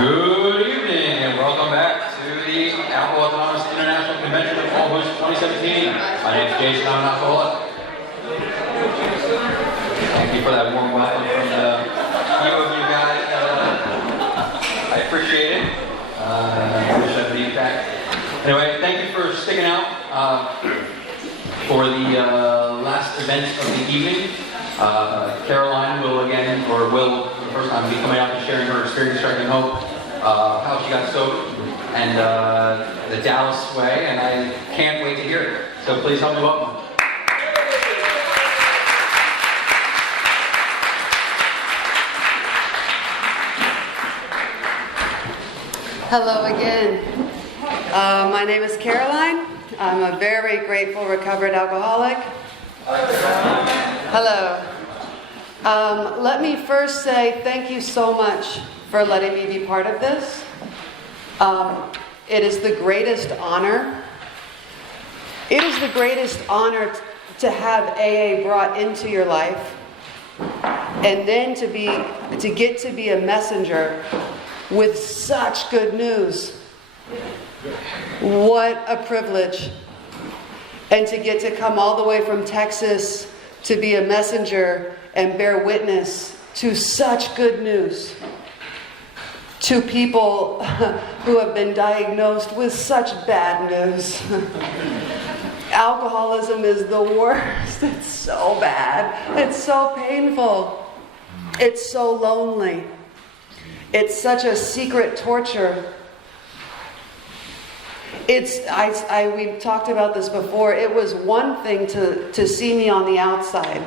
Good evening and welcome back to the Al-Anon International Convention of Aarhus 2017. My name is Jason, I'm an alcoholic. Thank you for that warm welcome from the few of you guys. I appreciate it. I wish I'd be back. Anyway, thank you for sticking out for the last event of the evening. Caroline will for the first time be coming out and sharing her experience striking hope, how she got sober, and the Dallas way, and I can't wait to hear it. So please help me welcome. Hello again. My name is Caroline. I'm a very grateful recovered alcoholic. Hello. Let me first say thank you so much for letting me be part of this. It is the greatest honor. It is the greatest honor to have AA brought into your life, and then to get to be a messenger with such good news. What a privilege. And to get to come all the way from Texas to be a messenger and bear witness to such good news. To people who have been diagnosed with such bad news. Alcoholism is the worst. It's so bad. It's so painful. It's so lonely. It's such a secret torture. We talked about this before. It was one thing to see me on the outside.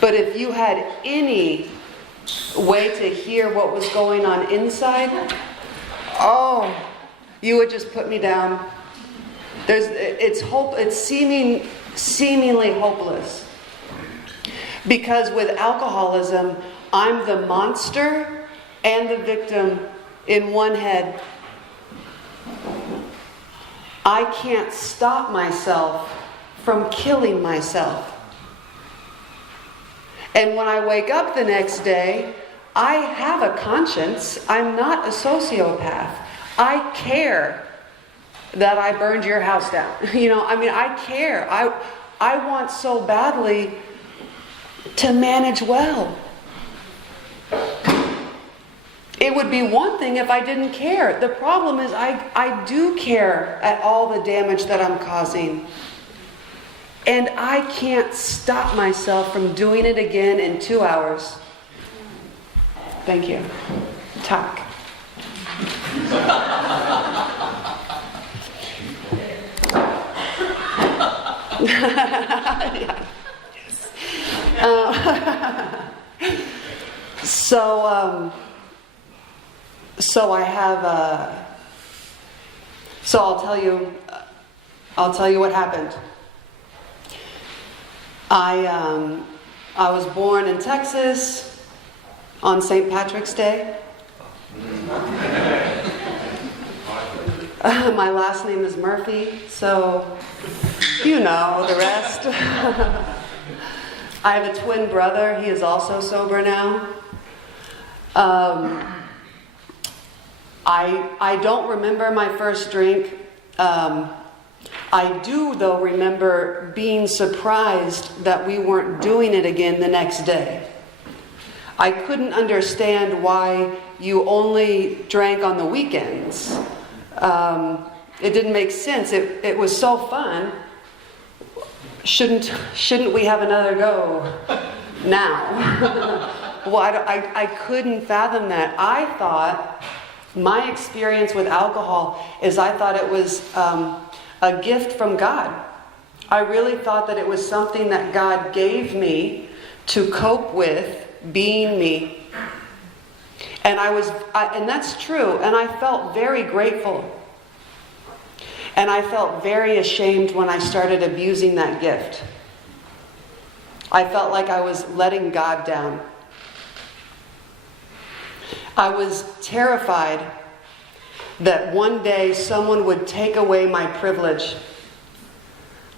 But if you had any way to hear what was going on inside, you would just put me down. It's seemingly hopeless. Because with alcoholism, I'm the monster and the victim in one head. I can't stop myself from killing myself. And when I wake up the next day, I have a conscience. I'm not a sociopath. I care that I burned your house down. I care. I want so badly to manage well. It would be one thing if I didn't care. The problem is I do care at all the damage that I'm causing. And I can't stop myself from doing it again in 2 hours. Thank you. Talk. Yeah. So I have. So I'll tell you what happened. I was born in Texas on St. Patrick's Day. My last name is Murphy, so you know the rest. I have a twin brother. He is also sober now. I don't remember my first drink. I do, though, remember being surprised that we weren't doing it again the next day. I couldn't understand why you only drank on the weekends. It didn't make sense. It was so fun. Shouldn't we have another go now? Well, I couldn't fathom that. I thought my experience with alcohol is I thought it was a gift from God. I really thought that it was something that God gave me to cope with being me. And and that's true. And I felt very grateful. And I felt very ashamed when I started abusing that gift. I felt like I was letting God down. I was terrified that one day someone would take away my privilege.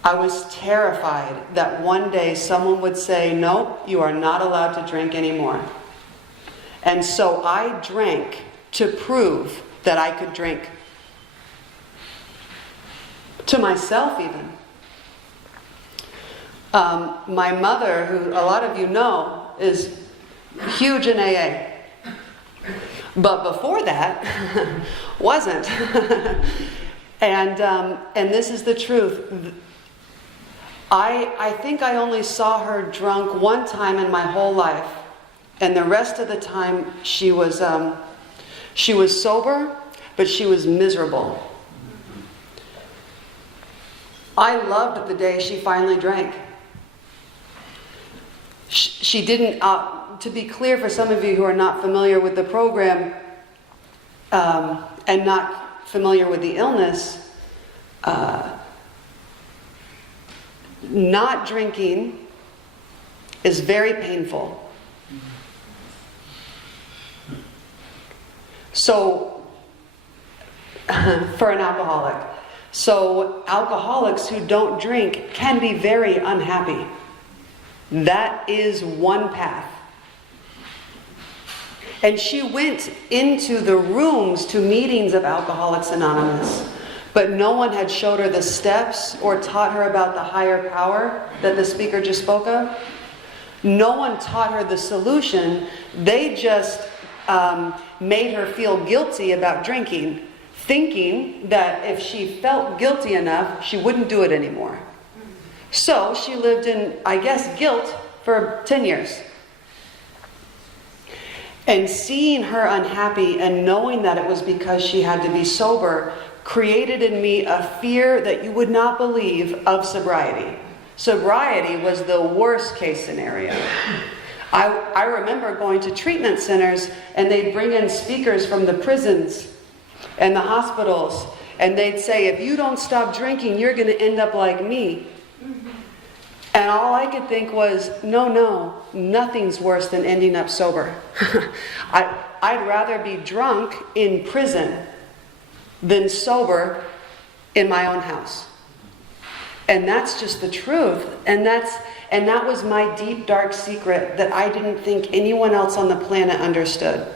I was terrified that one day someone would say, "No, you are not allowed to drink anymore." And so I drank to prove that I could drink. To myself even. My mother, who a lot of you know, is huge in AA. But before that, wasn't. And this is the truth. I think I only saw her drunk one time in my whole life. And the rest of the time she was sober, but she was miserable. I loved the day she finally drank. She didn't, to be clear for some of you who are not familiar with the program and not familiar with the illness, not drinking is very painful. So, for an alcoholic. So, alcoholics who don't drink can be very unhappy. That is one path. And she went into the rooms to meetings of Alcoholics Anonymous, but no one had showed her the steps or taught her about the higher power that the speaker just spoke of. No one taught her the solution. They just made her feel guilty about drinking, thinking that if she felt guilty enough, she wouldn't do it anymore. So she lived in, I guess, guilt for 10 years. And seeing her unhappy and knowing that it was because she had to be sober created in me a fear that you would not believe of sobriety. Sobriety was the worst case scenario. I remember going to treatment centers and they'd bring in speakers from the prisons and the hospitals, and they'd say, if you don't stop drinking, you're going to end up like me. And all I could think was, no, nothing's worse than ending up sober. I'd rather be drunk in prison than sober in my own house. And that's just the truth. And that was my deep, dark secret that I didn't think anyone else on the planet understood.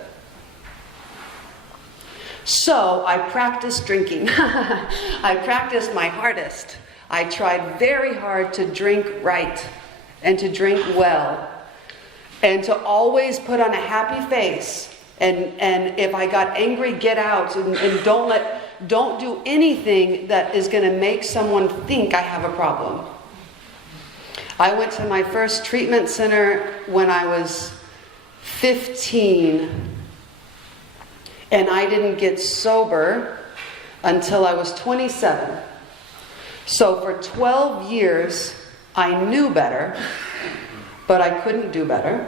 So I practiced drinking. I practiced my hardest. I tried very hard to drink right and to drink well and to always put on a happy face. And if I got angry, get out and don't do anything that is going to make someone think I have a problem. I went to my first treatment center when I was 15, and I didn't get sober until I was 27. So for 12 years, I knew better, but I couldn't do better.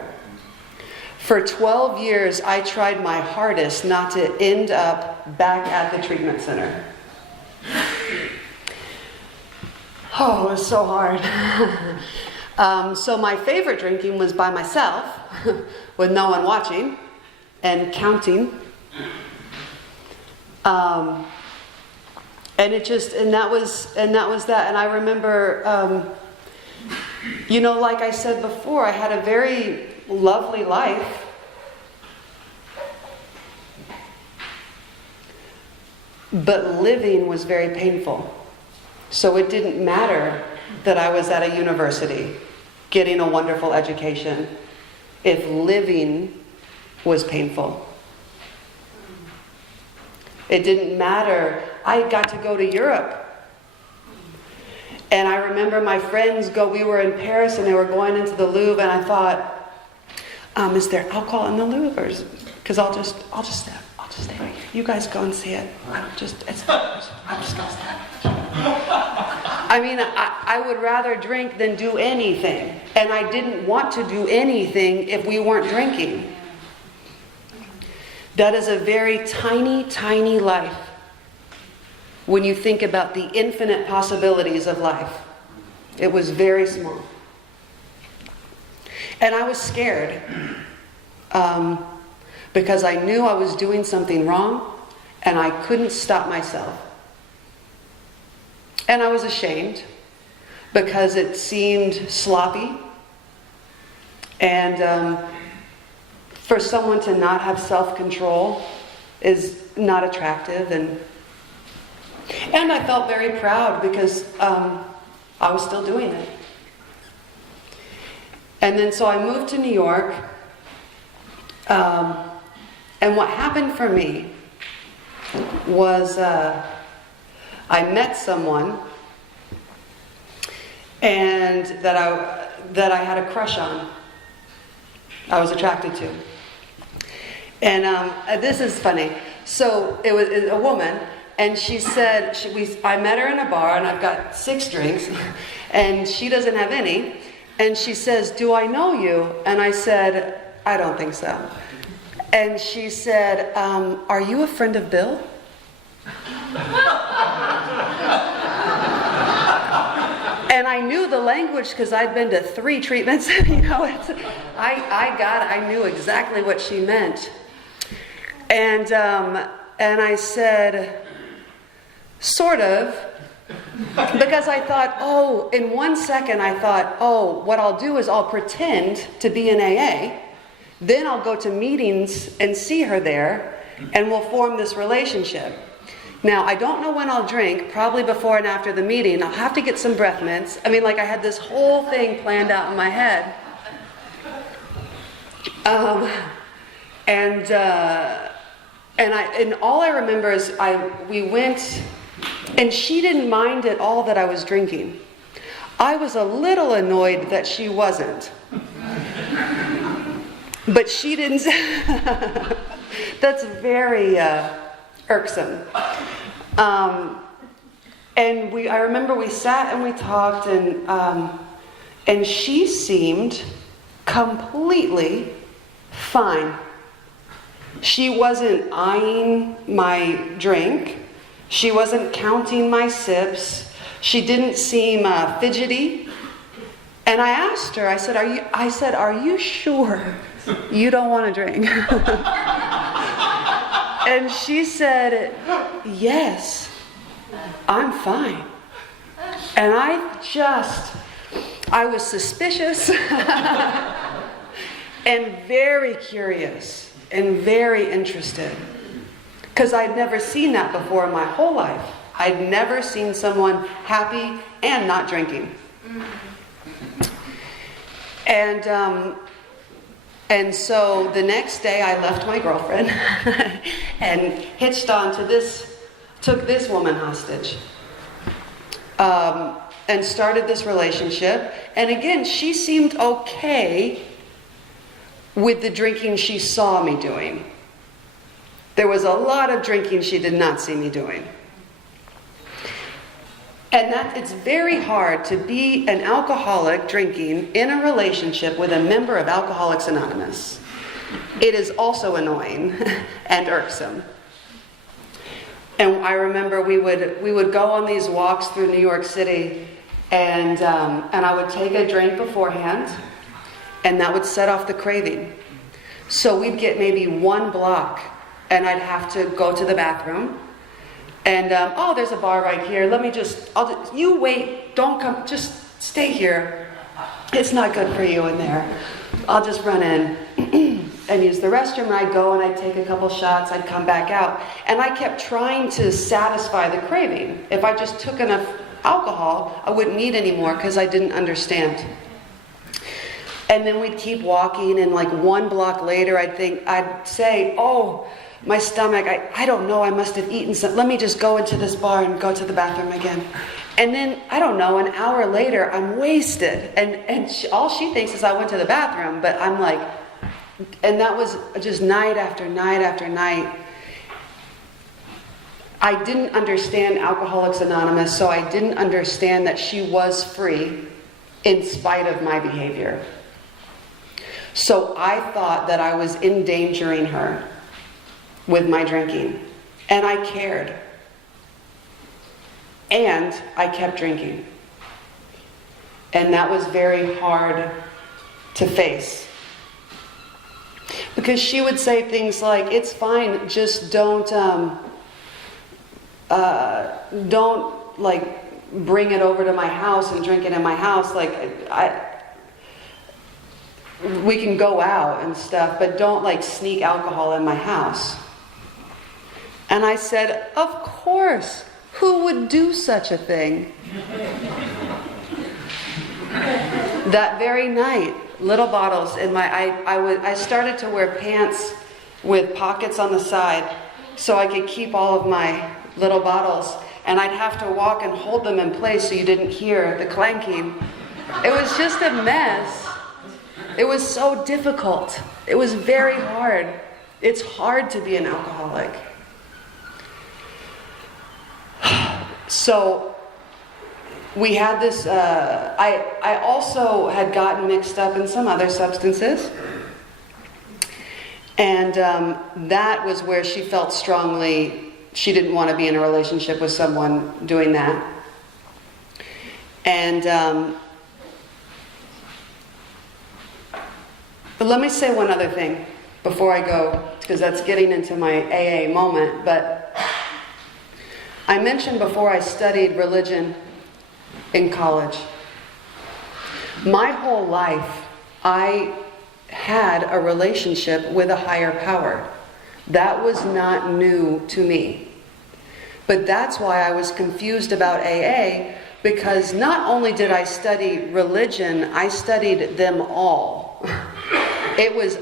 For 12 years, I tried my hardest not to end up back at the treatment center. Oh, it was so hard. So my favorite drinking was by myself, with no one watching and counting. And that was that. And I remember, like I said before, I had a very lovely life. But living was very painful. So it didn't matter that I was at a university getting a wonderful education if living was painful. It didn't matter. I got to go to Europe. And I remember my friends we were in Paris and they were going into the Louvre, and I thought, is there alcohol in the Louvre? Because I'll just stay right here. You guys go and see it. I'm just gonna stay. I mean, I would rather drink than do anything. And I didn't want to do anything if we weren't drinking. That is a very tiny, tiny life when you think about the infinite possibilities of life. It was very small. And I was scared because I knew I was doing something wrong and I couldn't stop myself. And I was ashamed because it seemed sloppy. And for someone to not have self-control is not attractive, and I felt very proud because I was still doing it. And then so I moved to New York, and what happened for me was I met someone and that I had a crush on. I was attracted to. And this is funny. So it was a woman, and she said, I met her in a bar, and I've got 6 drinks, and she doesn't have any. And she says, "Do I know you?" And I said, "I don't think so." And she said, "Are you a friend of Bill?" And I knew the language because I'd been to 3 treatments. I knew exactly what she meant. And I said, "Sort of." Because I thought, in 1 second I thought, what I'll do is I'll pretend to be in AA, then I'll go to meetings and see her there, and we'll form this relationship. Now, I don't know when I'll drink, probably before and after the meeting. I'll have to get some breath mints. I had this whole thing planned out in my head. And all I remember is we went, and she didn't mind at all that I was drinking. I was a little annoyed that she wasn't. But she didn't. That's very irksome. And I remember we sat and we talked, and she seemed completely fine. She wasn't eyeing my drink. She wasn't counting my sips. She didn't seem fidgety. And I asked her, I said, "Are you sure you don't want to drink?" And she said, "Yes, I'm fine." And I was suspicious and very curious and very interested, because I'd never seen that before in my whole life. I'd never seen someone happy and not drinking. And so the next day I left my girlfriend and hitched on to took this woman hostage, and started this relationship. And again, she seemed okay with the drinking she saw me doing. There was a lot of drinking she did not see me doing. And it's very hard to be an alcoholic drinking in a relationship with a member of Alcoholics Anonymous. It is also annoying and irksome. And I remember we would go on these walks through New York City, and I would take a drink beforehand, and that would set off the craving. So we'd get maybe 1 block, and I'd have to go to the bathroom. And, there's a bar right here. You wait, don't come, just stay here. It's not good for you in there. I'll just run in and use the restroom. And I'd go and I'd take a couple shots. I'd come back out. And I kept trying to satisfy the craving. If I just took enough alcohol, I wouldn't need any more because I didn't understand. And then we'd keep walking, and 1 block later, I'd say, my stomach, I don't know, I must have eaten some. Let me just go into this bar and go to the bathroom again. And then, I don't know, an hour later, I'm wasted. And all she thinks is I went to the bathroom, but I'm like, and that was just night after night after night. I didn't understand Alcoholics Anonymous, so I didn't understand that she was free in spite of my behavior. So I thought that I was endangering her with my drinking. And I cared. And I kept drinking. And that was very hard to face. Because she would say things like, "It's fine, just don't bring it over to my house and drink it in my house. We can go out and stuff, but don't sneak alcohol in my house." And I said, of course, who would do such a thing? That very night, little bottles in my, I started to wear pants with pockets on the side so I could keep all of my little bottles, and I'd have to walk and hold them in place so you didn't hear the clanking. It was just a mess. It was so difficult. It was very hard. It's hard to be an alcoholic. So we had this, I also had gotten mixed up in some other substances. And that was where she felt strongly she didn't want to be in a relationship with someone doing that. And but let me say one other thing before I go, because that's getting into my AA moment. But I mentioned before I studied religion in college. My whole life, I had a relationship with a higher power. That was not new to me. But that's why I was confused about AA, because not only did I study religion, I studied them all.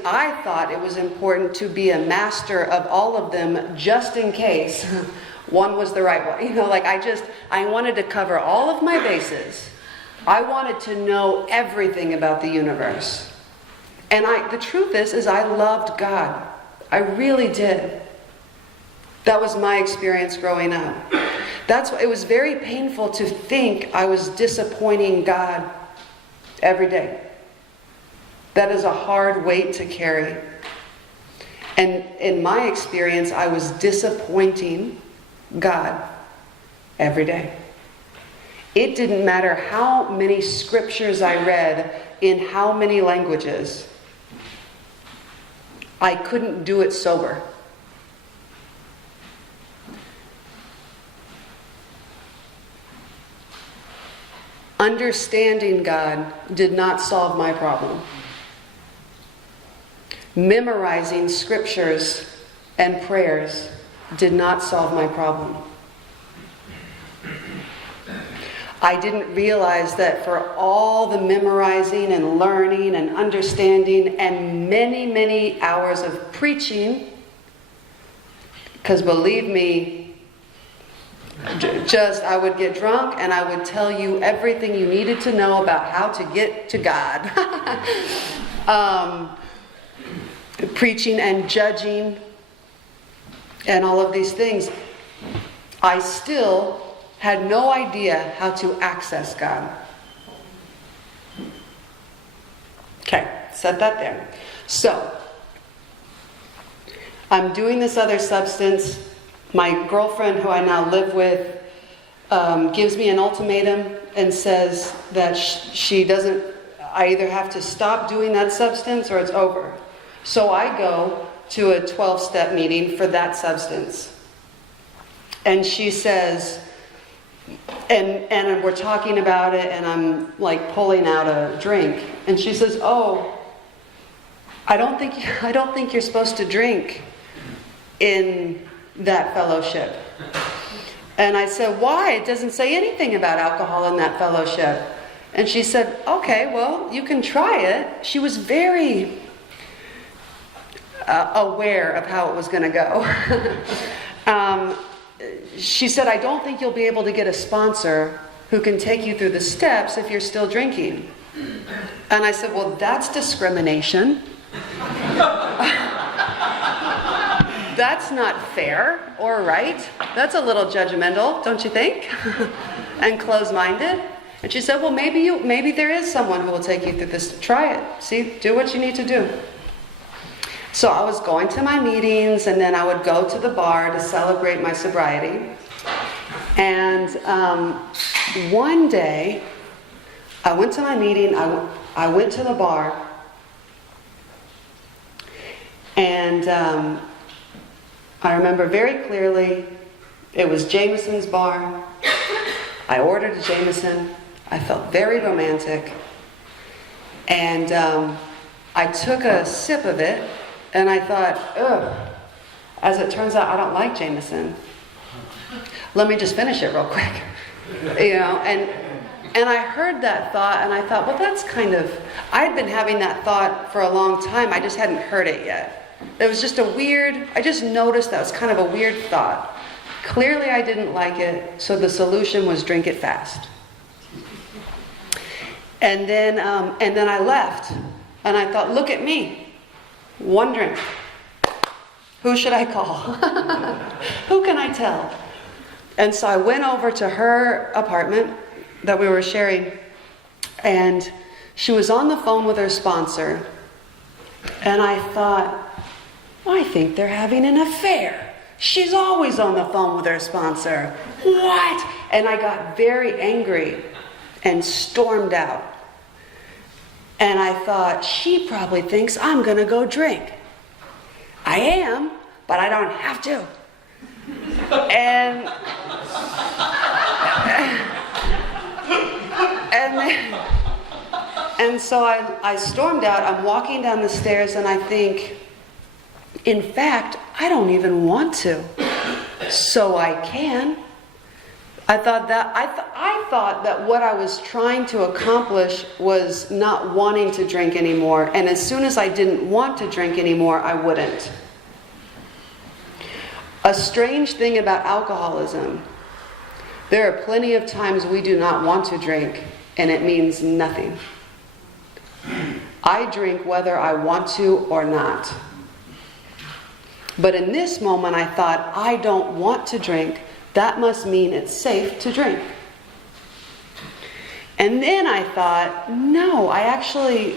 I thought it was important to be a master of all of them just in case one was the right one. You know, like I wanted to cover all of my bases. I wanted to know everything about the universe. And the truth is I loved God. I really did. That was my experience growing up. It was very painful to think I was disappointing God every day. That is a hard weight to carry. And in my experience, I was disappointing God every day. It didn't matter how many scriptures I read in how many languages. I couldn't do it sober. Understanding God did not solve my problem. Memorizing scriptures and prayers did not solve my problem. I didn't realize that for all the memorizing and learning and understanding and many, many hours of preaching, because believe me, I would get drunk and I would tell you everything you needed to know about how to get to God. Preaching and judging and all of these things. I still had no idea how to access God. Okay, set that there. So, I'm doing this other substance. My girlfriend, who I now live with, gives me an ultimatum and says that I either have to stop doing that substance or it's over. So I go to a 12-step meeting for that substance. And she says, and we're talking about it, and I'm like pulling out a drink. And she says, "Oh, I don't think you're supposed to drink in that fellowship." And I said, "Why? It doesn't say anything about alcohol in that fellowship." And she said, "Okay, well, you can try it." She was very aware of how it was going to go. She said, "I don't think you'll be able to get a sponsor who can take you through the steps if you're still drinking." And I said, "Well, that's discrimination. That's not fair or right. That's a little judgmental, don't you think?" And closed-minded. And she said, "Well, maybe there is someone who will take you through this. Try it. See, do what you need to do." So I was going to my meetings, and then I would go to the bar to celebrate my sobriety. And one day, I went to my meeting, I went to the bar, and I remember very clearly, it was Jameson's bar. I ordered a Jameson. I felt very romantic. And I took a sip of it, and I thought, ugh, As it turns out, I don't like Jameson. Let me just finish it real quick. And I heard that thought, and I thought, well, that's kind of, I'd been having that thought for a long time. I just hadn't heard it yet. It was just I just noticed that was kind of a weird thought. Clearly I didn't like it, so the solution was drink it fast. And then I left, and I thought, look at me, one drink. Who should I call? Who can I tell? And so I went over to her apartment that we were sharing, and she was on the phone with her sponsor, and I thought, I think they're having an affair. She's always on the phone with her sponsor. What? And I got very angry and stormed out. And I thought, she probably thinks I'm going to go drink. I am, but I don't have to. And so I stormed out. I'm walking down the stairs, and I think, in fact, I don't even want to. So I can. I thought that what I was trying to accomplish was not wanting to drink anymore. And as soon as I didn't want to drink anymore, I wouldn't. A strange thing about alcoholism, there are plenty of times we do not want to drink, and it means nothing. I drink whether I want to or not. But in this moment, I thought, I don't want to drink. That must mean it's safe to drink. And then I thought, no, I actually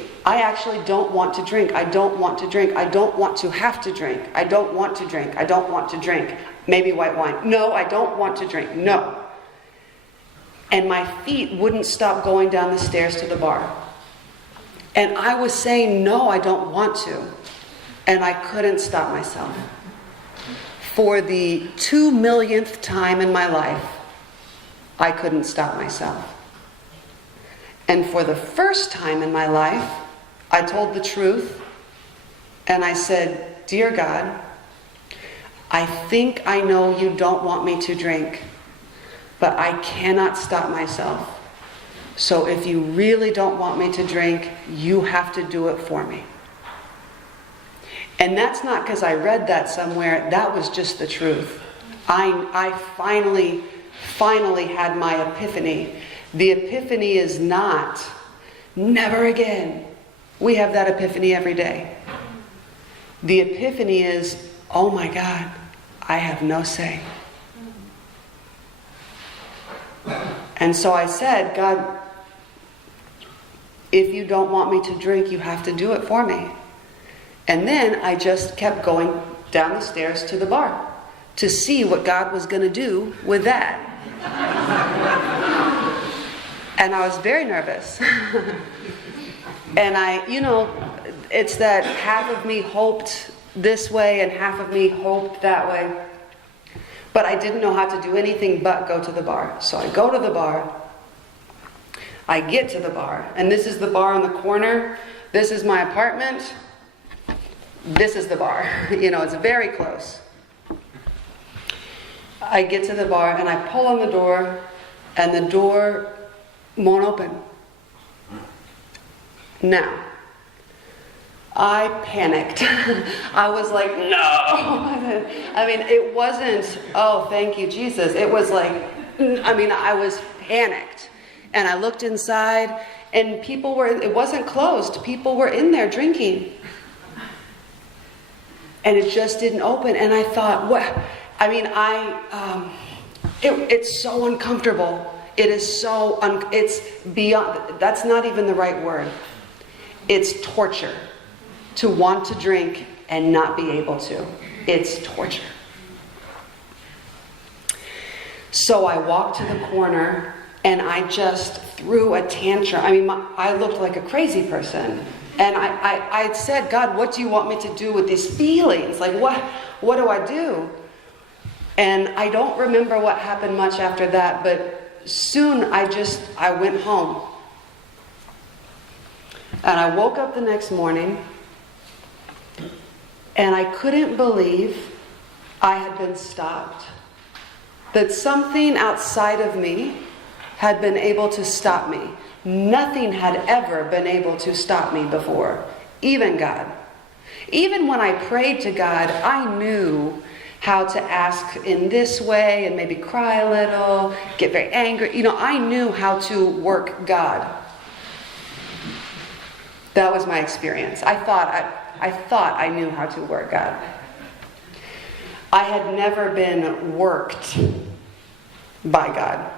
don't want to drink. I don't want to drink. I don't want to have to drink. I don't want to drink. I don't want to drink. Maybe white wine. No, I don't want to drink. No. And my feet wouldn't stop going down the stairs to the bar. And I was saying, no, I don't want to. And I couldn't stop myself. For the 2 millionth time in my life, I couldn't stop myself. And for the first time in my life, I told the truth, and I said, Dear God, I think I know you don't want me to drink, but I cannot stop myself. So if you really don't want me to drink, you have to do it for me. And that's not because I read that somewhere. That was just the truth. I finally had my epiphany. The epiphany is not, never again. We have that epiphany every day. The epiphany is, oh my God, I have no say. And so I said, God, if you don't want me to drink, you have to do it for me. And then I just kept going down the stairs to the bar to see what God was going to do with that. And I was very nervous. And it's that half of me hoped this way and half of me hoped that way. But I didn't know how to do anything but go to the bar. So I go to the bar. I get to the bar. And this is the bar on the corner. This is my apartment. This is the bar. It's very close. I get to the bar and I pull on the door, and the door won't open. Now, I panicked. I was like, no. I mean, it wasn't, oh, thank you, Jesus. It was like, I was panicked. And I looked inside, and it wasn't closed. People were in there drinking. And it just didn't open. And I thought, what? It's so uncomfortable. It is so, it's beyond, that's not even the right word. It's torture to want to drink and not be able to. It's torture. So I walked to the corner and I just threw a tantrum. I looked like a crazy person. And I said, God, what do you want me to do with these feelings? Like, what do I do? And I don't remember what happened much after that, but soon I went home. And I woke up the next morning, and I couldn't believe I had been stopped. That something outside of me had been able to stop me. Nothing had ever been able to stop me before, even God. Even when I prayed to God, I knew how to ask in this way and maybe cry a little, get very angry. I knew how to work God. That was my experience. I thought I knew how to work God. I had never been worked by God.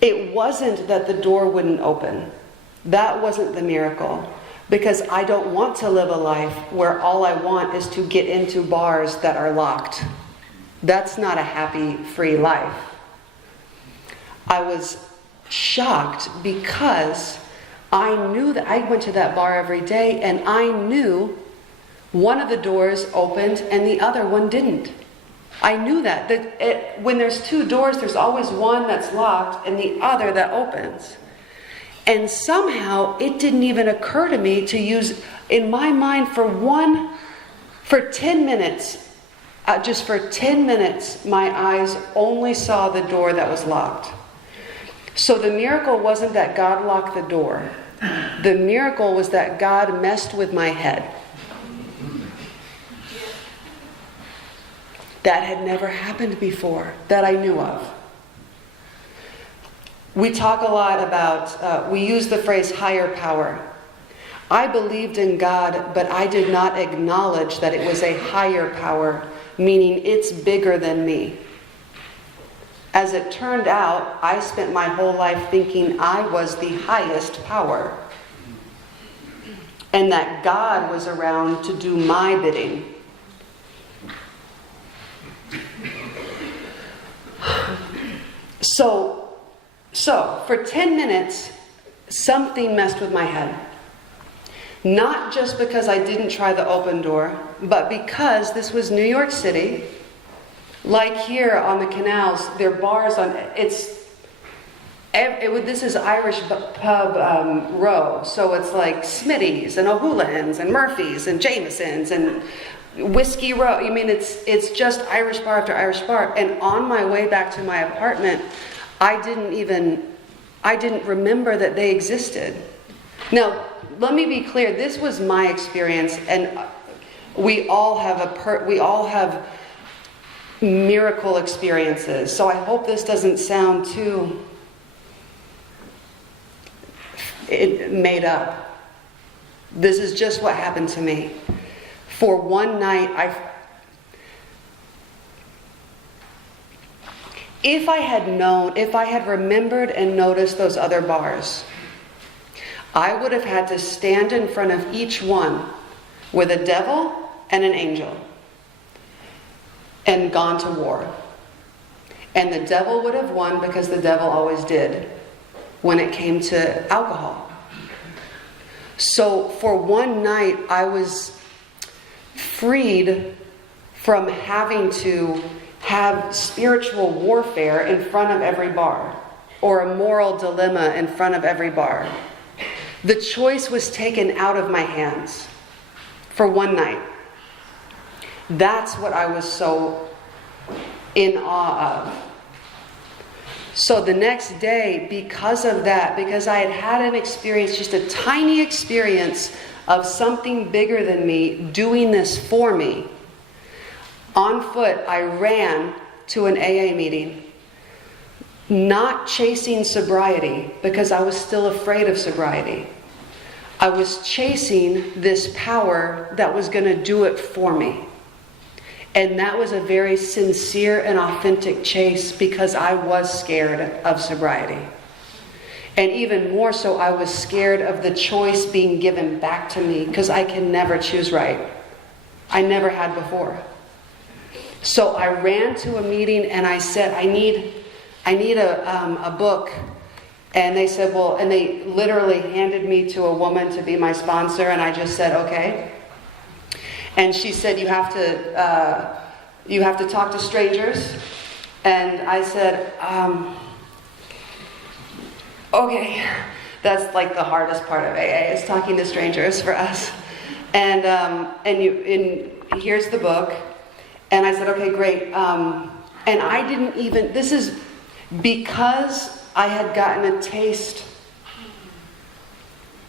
It wasn't that the door wouldn't open. That wasn't the miracle. Because I don't want to live a life where all I want is to get into bars that are locked. That's not a happy, free life. I was shocked because I knew that I went to that bar every day and I knew one of the doors opened and the other one didn't. I knew that when there's two doors, there's always one that's locked and the other that opens. And somehow it didn't even occur to me to use, in my mind, for 10 minutes, just for 10 minutes, my eyes only saw the door that was locked. So the miracle wasn't that God locked the door. The miracle was that God messed with my head. That had never happened before, that I knew of. We talk a lot about, we use the phrase higher power. I believed in God, but I did not acknowledge that it was a higher power, meaning it's bigger than me. As it turned out, I spent my whole life thinking I was the highest power, and that God was around to do my bidding. So, for 10 minutes, something messed with my head. Not just because I didn't try the open door, but because this was New York City. Like here on the canals, there are bars on, this is Irish pub row. So it's like Smitty's and O'Houlihan's and Murphy's and Jameson's and Whiskey Row. I mean, it's just Irish bar after Irish bar. And on my way back to my apartment, I didn't remember that they existed. Now, let me be clear. This was my experience, and we all have miracle experiences. So I hope this doesn't sound too made up. This is just what happened to me. For one night, if I had remembered and noticed those other bars, I would have had to stand in front of each one with a devil and an angel and gone to war. And the devil would have won because the devil always did when it came to alcohol. So for one night, I was freed from having to have spiritual warfare in front of every bar or a moral dilemma in front of every bar. The choice was taken out of my hands for one night. That's what I was so in awe of. So the next day, because of that, because I had had an experience, just a tiny experience of something bigger than me doing this for me, on foot, I ran to an AA meeting, not chasing sobriety because I was still afraid of sobriety. I was chasing this power that was going to do it for me. And that was a very sincere and authentic chase because I was scared of sobriety. And even more so, I was scared of the choice being given back to me because I can never choose right. I never had before. So I ran to a meeting and I said, I need a book. And they said, well, and they literally handed me to a woman to be my sponsor. And I just said, okay. And she said, you have to talk to strangers. And I said, okay. That's like the hardest part of AA is talking to strangers for us. And here's the book. And I said, okay, great. And I didn't even, this is because I had gotten a taste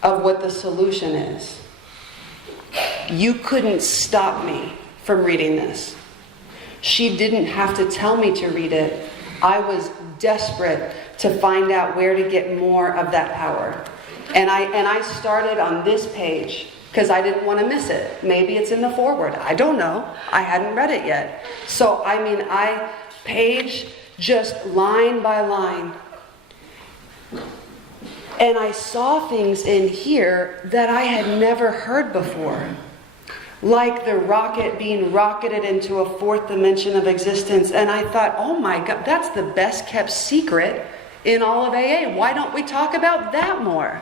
of what the solution is. You couldn't stop me from reading this. She didn't have to tell me to read it. I was desperate to find out where to get more of that power. And I started on this page because I didn't want to miss it. Maybe it's in the foreword. I don't know. I hadn't read it yet. So, I page just line by line. And I saw things in here that I had never heard before. Like the rocket being rocketed into a fourth dimension of existence. And I thought, oh my God, that's the best kept secret in all of AA. Why don't we talk about that more?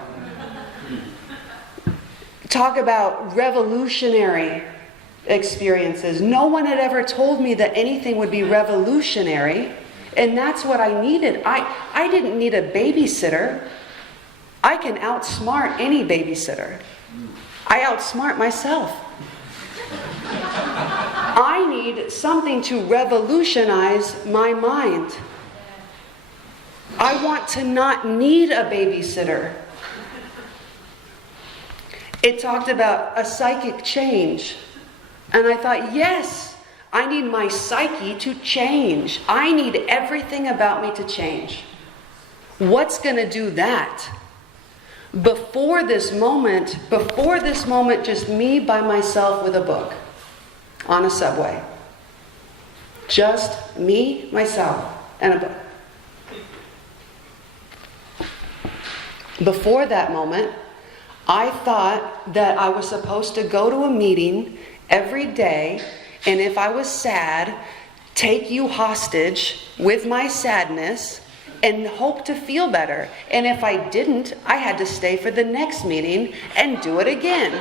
Talk about revolutionary experiences. No one had ever told me that anything would be revolutionary. And that's what I needed. I didn't need a babysitter. I can outsmart any babysitter. I outsmart myself. I need something to revolutionize my mind. I want to not need a babysitter. It talked about a psychic change. And I thought, yes, I need my psyche to change. I need everything about me to change. What's going to do that? Before this moment, just me by myself with a book on a subway. Just me, myself, and a book. Before that moment, I thought that I was supposed to go to a meeting every day, and if I was sad, take you hostage with my sadness and hope to feel better. And if I didn't, I had to stay for the next meeting and do it again.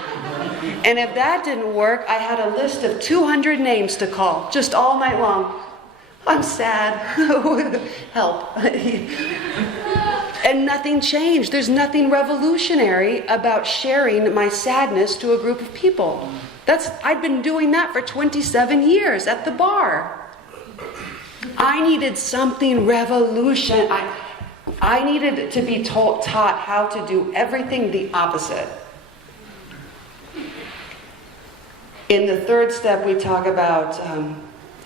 And if that didn't work, I had a list of 200 names to call, just all night long. I'm sad. Help. And nothing changed. There's nothing revolutionary about sharing my sadness to a group of people. I've been doing that for 27 years at the bar. I needed something revolution. I needed to be taught how to do everything the opposite. In the third step, we talk about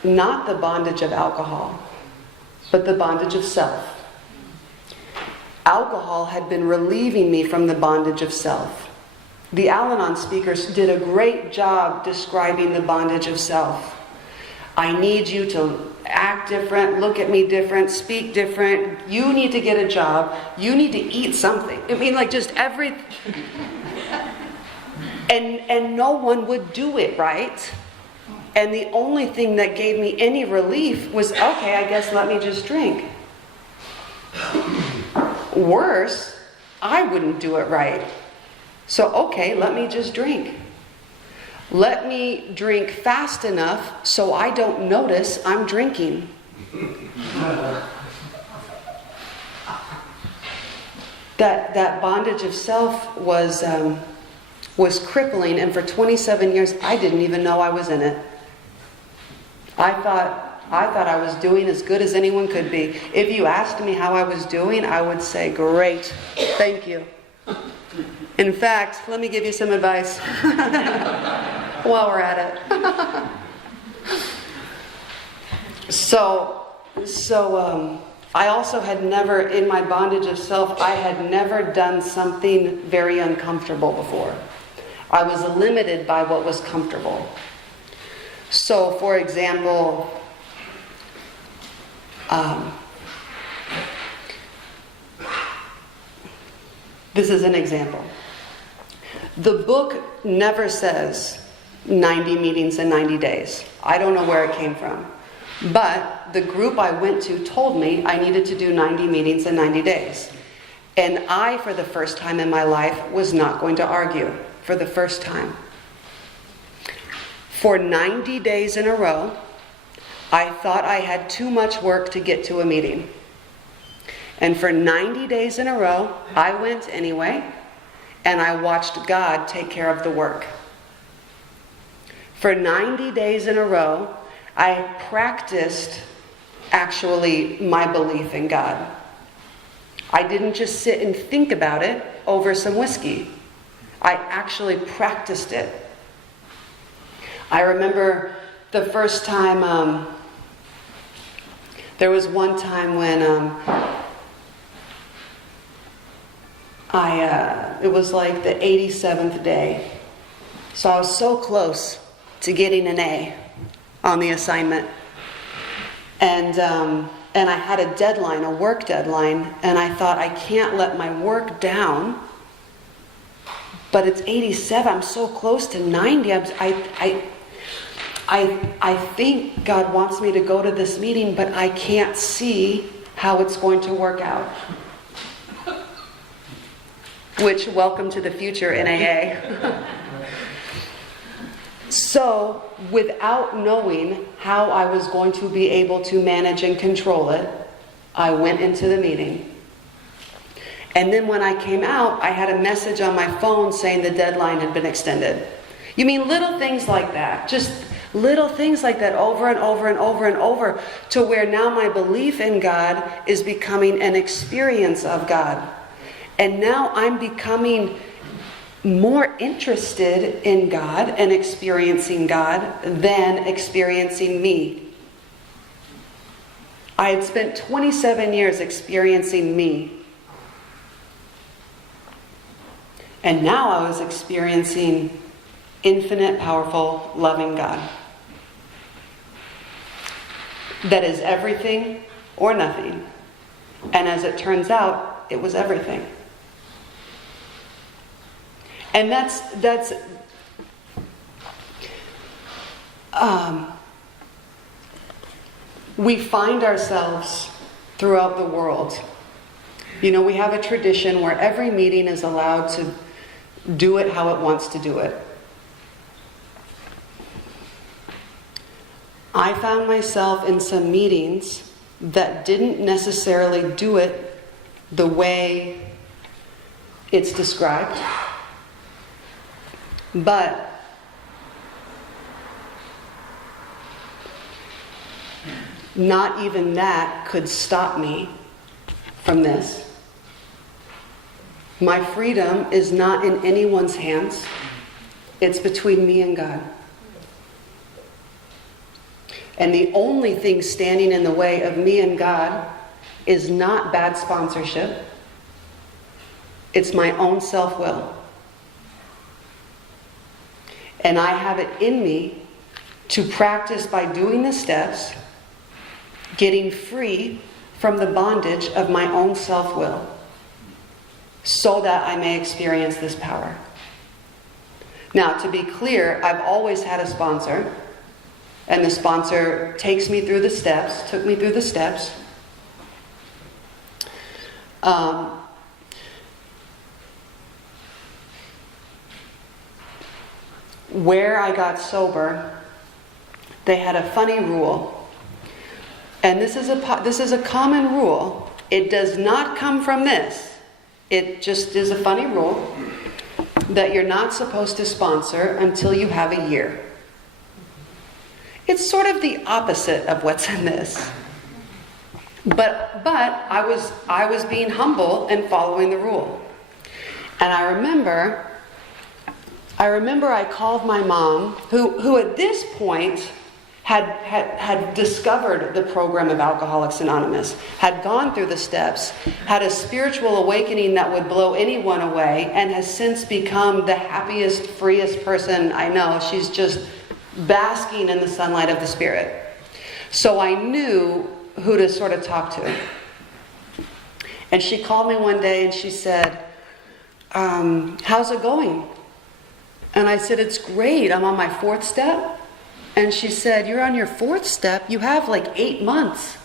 not the bondage of alcohol, but the bondage of self. Alcohol had been relieving me from the bondage of self. The Al-Anon speakers did a great job describing the bondage of self. I need you to act different, look at me different, speak different. You need to get a job. You need to eat something. Just everything. And no one would do it right. And the only thing that gave me any relief was, okay, I guess let me just drink. Worse, I wouldn't do it right. So, okay, let me just drink. Let me drink fast enough so I don't notice I'm drinking. That bondage of self was crippling, and for 27 years I didn't even know I was in it. I thought I was doing as good as anyone could be. If you asked me how I was doing, I would say, great, thank you. In fact, let me give you some advice while we're at it. So I also had never, in my bondage of self, I had never done something very uncomfortable before. I was limited by what was comfortable. So, for example, this is an example. The book never says 90 meetings in 90 days. I don't know where it came from. But the group I went to told me I needed to do 90 meetings in 90 days. And I, for the first time in my life, was not going to argue. For the first time. For 90 days in a row, I thought I had too much work to get to a meeting. And for 90 days in a row, I went anyway, and I watched God take care of the work. For 90 days in a row, I practiced actually my belief in God. I didn't just sit and think about it over some whiskey. I actually practiced it. I remember the first time, there was one time when it was like the 87th day. So I was so close to getting an A on the assignment. And I had a deadline, a work deadline, and I thought, I can't let my work down. But it's 87, I'm so close to 90. I think God wants me to go to this meeting, but I can't see how it's going to work out. Which, welcome to the future in AA. So, without knowing how I was going to be able to manage and control it, I went into the meeting. And then when I came out, I had a message on my phone saying the deadline had been extended. You mean little things like that, just little things like that over and over and over and over, to where now my belief in God is becoming an experience of God. And now I'm becoming more interested in God and experiencing God than experiencing me. I had spent 27 years experiencing me. And now I was experiencing infinite, powerful, loving God. That is everything or nothing. And as it turns out, it was everything. And we find ourselves throughout the world. You know, we have a tradition where every meeting is allowed to do it how it wants to do it. I found myself in some meetings that didn't necessarily do it the way it's described. But not even that could stop me from this. My freedom is not in anyone's hands. It's between me and God. And the only thing standing in the way of me and God is not bad sponsorship. It's my own self-will. And I have it in me to practice by doing the steps, getting free from the bondage of my own self-will, so that I may experience this power. Now, to be clear, I've always had a sponsor, and the sponsor took me through the steps. Where I got sober, they had a funny rule. And this is a common rule. It does not come from this. It just is a funny rule that you're not supposed to sponsor until you have a year. It's sort of the opposite of what's in this. But I was being humble and following the rule. And I remember I called my mom, who at this point had discovered the program of Alcoholics Anonymous, had gone through the steps, had a spiritual awakening that would blow anyone away, and has since become the happiest, freest person I know. She's just basking in the sunlight of the Spirit. So I knew who to sort of talk to. And she called me one day and she said, how's it going? And I said, it's great. I'm on my 4th step. And she said, you're on your 4th step? You have like 8 months.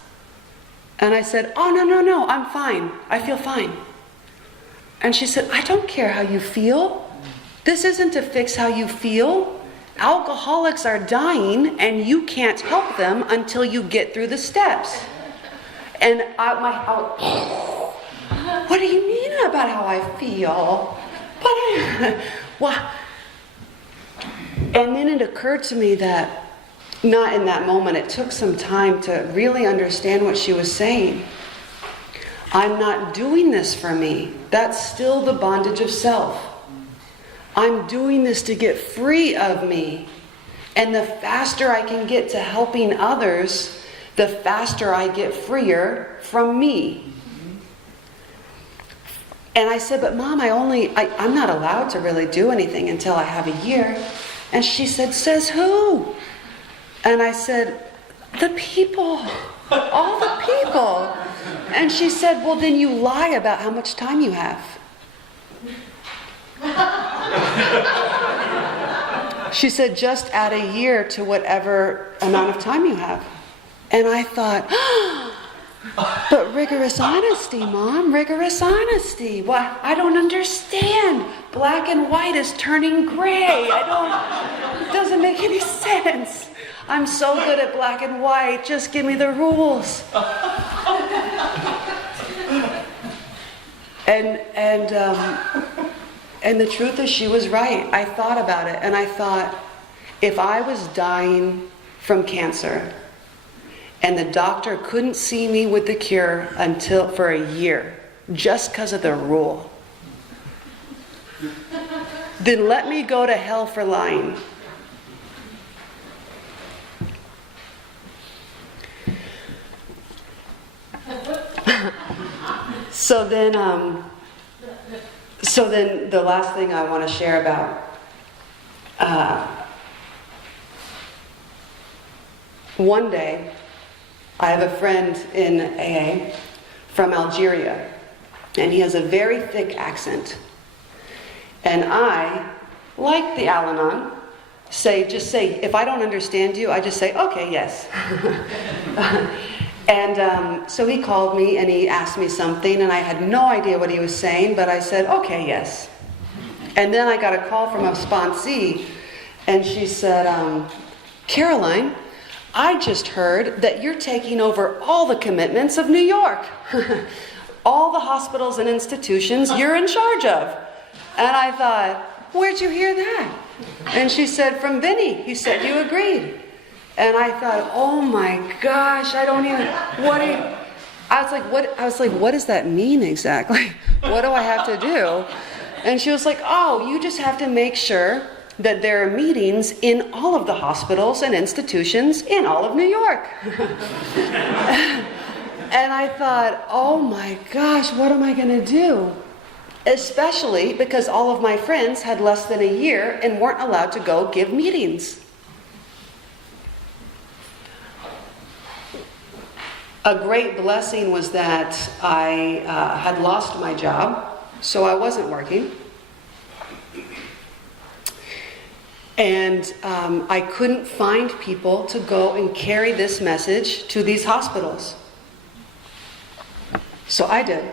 And I said, oh, no, I'm fine. I feel fine. And she said, I don't care how you feel. This isn't to fix how you feel. Alcoholics are dying and you can't help them until you get through the steps. And what do you mean about how I feel? Well, And then it occurred to me that, not in that moment, it took some time to really understand what she was saying. I'm not doing this for me. That's still the bondage of self. I'm doing this to get free of me. And the faster I can get to helping others, the faster I get freer from me. And I said, but Mom, I'm not allowed to really do anything until I have a year. And she said, says who? And I said, the people, all the people. And she said, well, then you lie about how much time you have. She said, just add a year to whatever amount of time you have. And I thought, but rigorous honesty, Mom, rigorous honesty. Well, I don't understand. Black and white is turning gray. It doesn't make any sense. I'm so good at black and white. Just give me the rules. And the truth is, she was right. I thought about it, and I thought, if I was dying from cancer, and the doctor couldn't see me with the cure for a year, just because of the rule, then let me go to hell for lying. So then the last thing I want to share about, one day, I have a friend in AA from Algeria, and he has a very thick accent. And I, like the Al-Anon, just say, if I don't understand you, I just say, okay, yes. And so he called me and he asked me something, and I had no idea what he was saying, but I said, okay, yes. And then I got a call from a sponsee, and she said, Caroline, I just heard that you're taking over all the commitments of New York. All the hospitals and institutions you're in charge of. And I thought, where'd you hear that? And she said, from Vinny. He said you agreed. And I thought, oh my gosh, I was like, what does that mean exactly? What do I have to do? And she was like, oh, you just have to make sure that there are meetings in all of the hospitals and institutions in all of New York. And I thought, oh my gosh, what am I going to do? Especially because all of my friends had less than a year and weren't allowed to go give meetings. A great blessing was that I had lost my job, so I wasn't working. And I couldn't find people to go and carry this message to these hospitals. So I did.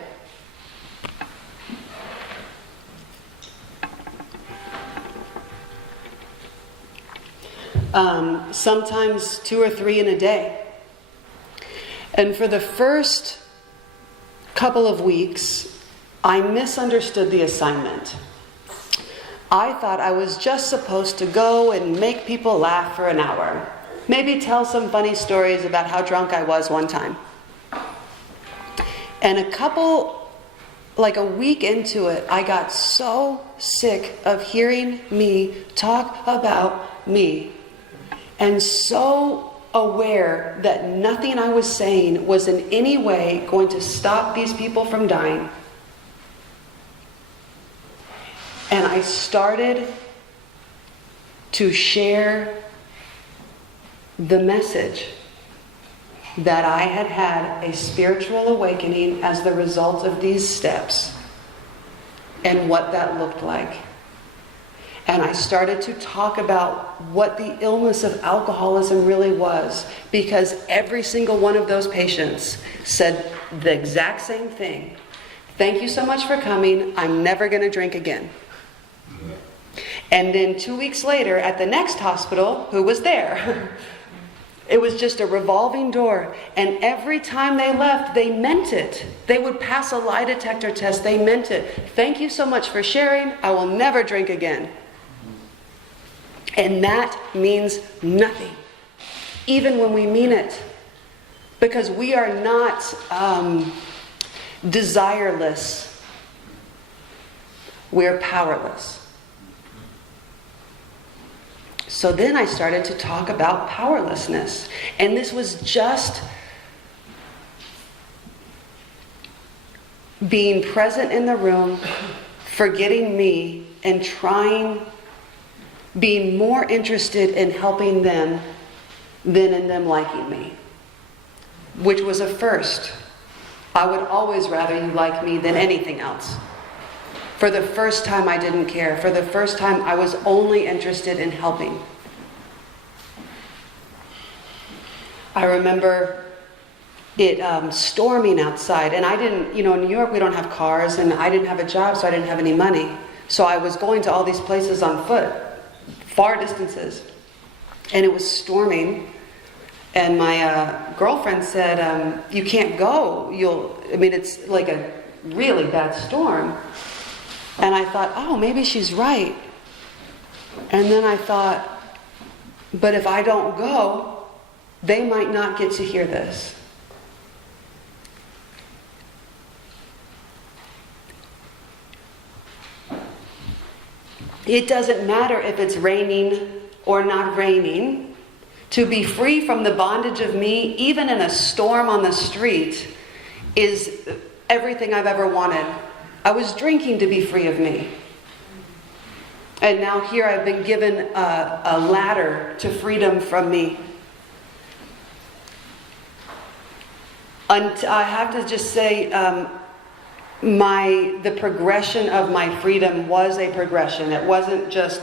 Sometimes 2 or 3 in a day. And for the first couple of weeks, I misunderstood the assignment. I thought I was just supposed to go and make people laugh for an hour. Maybe tell some funny stories about how drunk I was one time. And a week into it, I got so sick of hearing me talk about me. And so aware that nothing I was saying was in any way going to stop these people from dying. And I started to share the message that I had had a spiritual awakening as the result of these steps and what that looked like. And I started to talk about what the illness of alcoholism really was, because every single one of those patients said the exact same thing. Thank you so much for coming. I'm never going to drink again. And then 2 weeks later, at the next hospital, who was there? It was just a revolving door. And every time they left, they meant it. They would pass a lie detector test. They meant it. Thank you so much for sharing. I will never drink again. And that means nothing, even when we mean it. Because we are not desireless. We're powerless. So then I started to talk about powerlessness. And this was just being present in the room, forgetting me, and being more interested in helping them than in them liking me. Which was a first. I would always rather you like me than anything else. For the first time, I didn't care. For the first time, I was only interested in helping. I remember it storming outside, and I didn't, in New York we don't have cars, and I didn't have a job, so I didn't have any money. So I was going to all these places on foot, far distances, and it was storming. And my girlfriend said, you can't go. It's like a really bad storm. And I thought, oh, maybe she's right. And then I thought, but if I don't go, they might not get to hear this. It doesn't matter if it's raining or not raining. To be free from the bondage of me, even in a storm on the street, is everything I've ever wanted. I was drinking to be free of me. And now here I've been given a ladder to freedom from me. And I have to just say, the progression of my freedom was a progression. It wasn't just...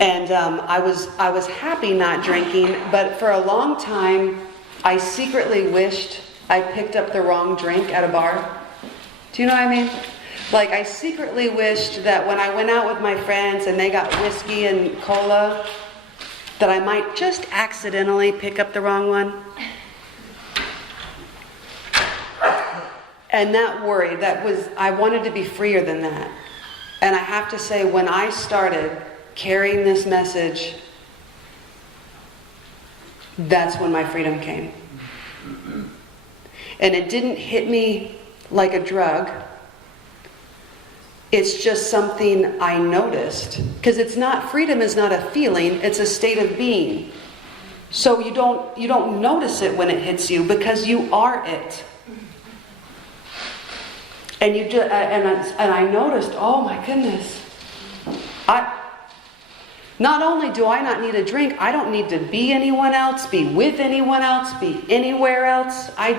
And I was happy not drinking, but for a long time, I secretly wished I picked up the wrong drink at a bar. Do you know what I mean? Like, I secretly wished that when I went out with my friends and they got whiskey and cola, that I might just accidentally pick up the wrong one. And that worry, I wanted to be freer than that. And I have to say, when I started carrying this message, that's when my freedom came. And it didn't hit me like a drug. It's just something I noticed. Because freedom is not a feeling, it's a state of being. So you don't notice it when it hits you because you are it. And I noticed, oh my goodness, not only do I not need a drink, I don't need to be anyone else, be with anyone else, be anywhere else. I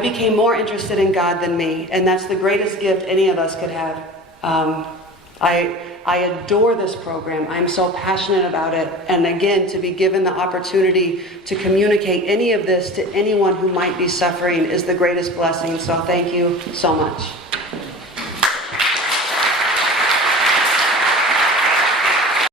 became more interested in God than me, and that's the greatest gift any of us could have. I adore this program. I'm so passionate about it. And again, to be given the opportunity to communicate any of this to anyone who might be suffering is the greatest blessing. So thank you so much.